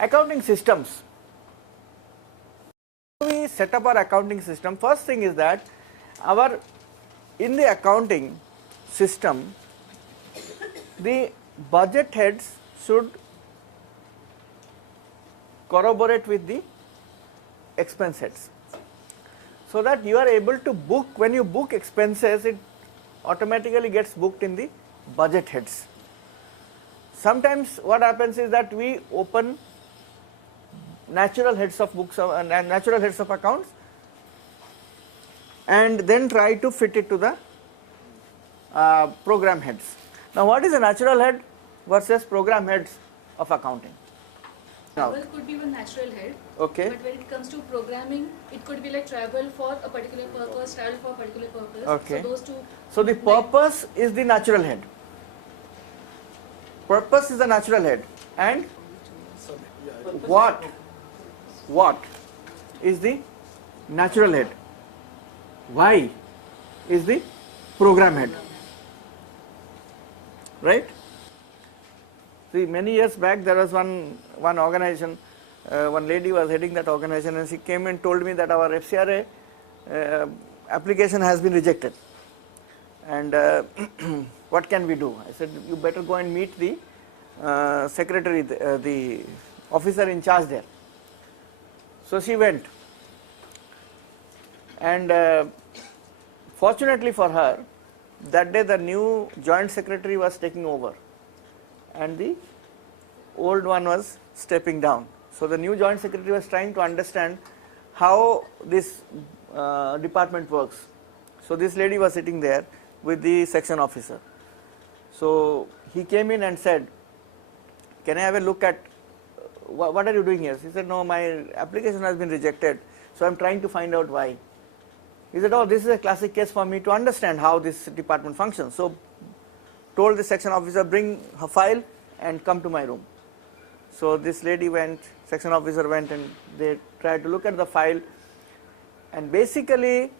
Accounting systems. We set up our accounting system. First thing is that in the accounting system, the budget heads should corroborate with the expense heads, so that you are able to book, when you book expenses, it automatically gets booked in the budget heads. Sometimes what happens is that we open natural heads of books, natural heads of accounts, and then try to fit it to the program heads. Now what is a natural head versus program heads of accounting? Travel could be one natural head. Okay. But when it comes to programming, it could be like travel for a particular purpose, travel for a particular purpose. Okay. So those two. So the purpose is the natural head. Purpose is the natural head, and what is the natural head? Why is the program head? Right? See, many years back there was one organization, one lady was heading that organization, and she came and told me that our FCRA application has been rejected, and what can we do? I said, you better go and meet the secretary, the officer in charge there. So she went, and fortunately for her, that day the new joint secretary was taking over and the old one was stepping down. So the new joint secretary was trying to understand how this department works. So this lady was sitting there with the section officer. So he came in and said, can I have a look at what are you doing here? He said, no, my application has been rejected, so I am trying to find out why. He said, oh, this is a classic case for me to understand how this department functions. So told the section officer, bring her file and come to my room. So this lady went, section officer went, and they tried to look at the file, and basically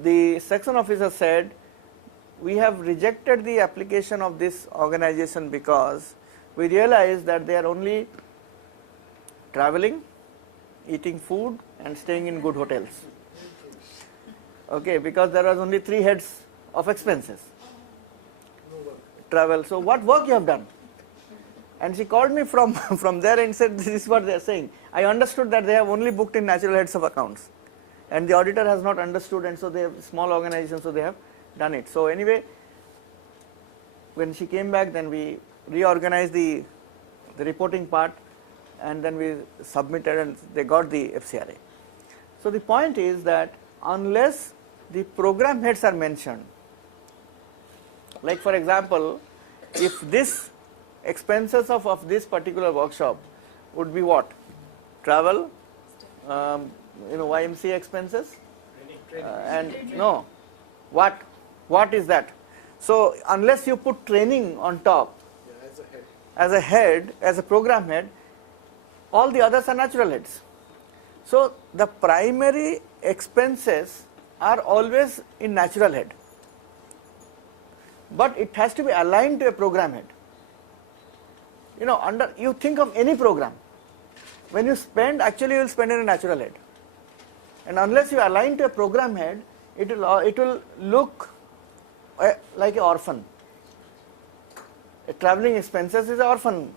the section officer said, we have rejected the application of this organization because we realized that they are only traveling, eating food and staying in good hotels. Okay, because there was only 3 heads of expenses. Travel. So what work you have done? And she called me from there and said, this is what they are saying. I understood that they have only booked in natural heads of accounts, and the auditor has not understood, and so they have small organizations, so they have done it. So anyway, when she came back, then we reorganized the reporting part, and then we submitted, and they got the FCRA. So the point is that unless the program heads are mentioned, like for example, if this expenses of this particular workshop would be what? Travel, YMCA expenses, and no, what is that? So unless you put training on top, as a head, as a program head, all the others are natural heads. So the primary expenses are always in natural head, but it has to be aligned to a program head. You think of any program, when you spend, actually you will spend in a natural head, and unless you align to a program head, it will look like an orphan. A traveling expenses is an orphan.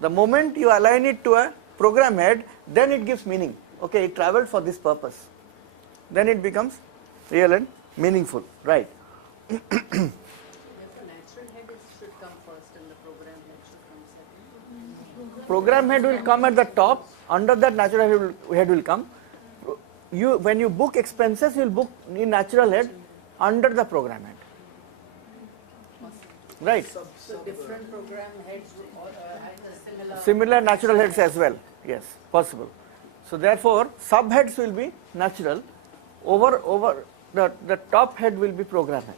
The moment you align it to a program head, then it gives meaning. Okay, it traveled for this purpose. Then it becomes real and meaningful, right? If a natural head should come first and the program head should come second. Program head will come at the top, under that natural head will come. When you book expenses, you will book in natural head under the program head. Right? So different program heads have similar natural heads as well. Yes, possible. So therefore, subheads will be natural. Over the top head will be program head.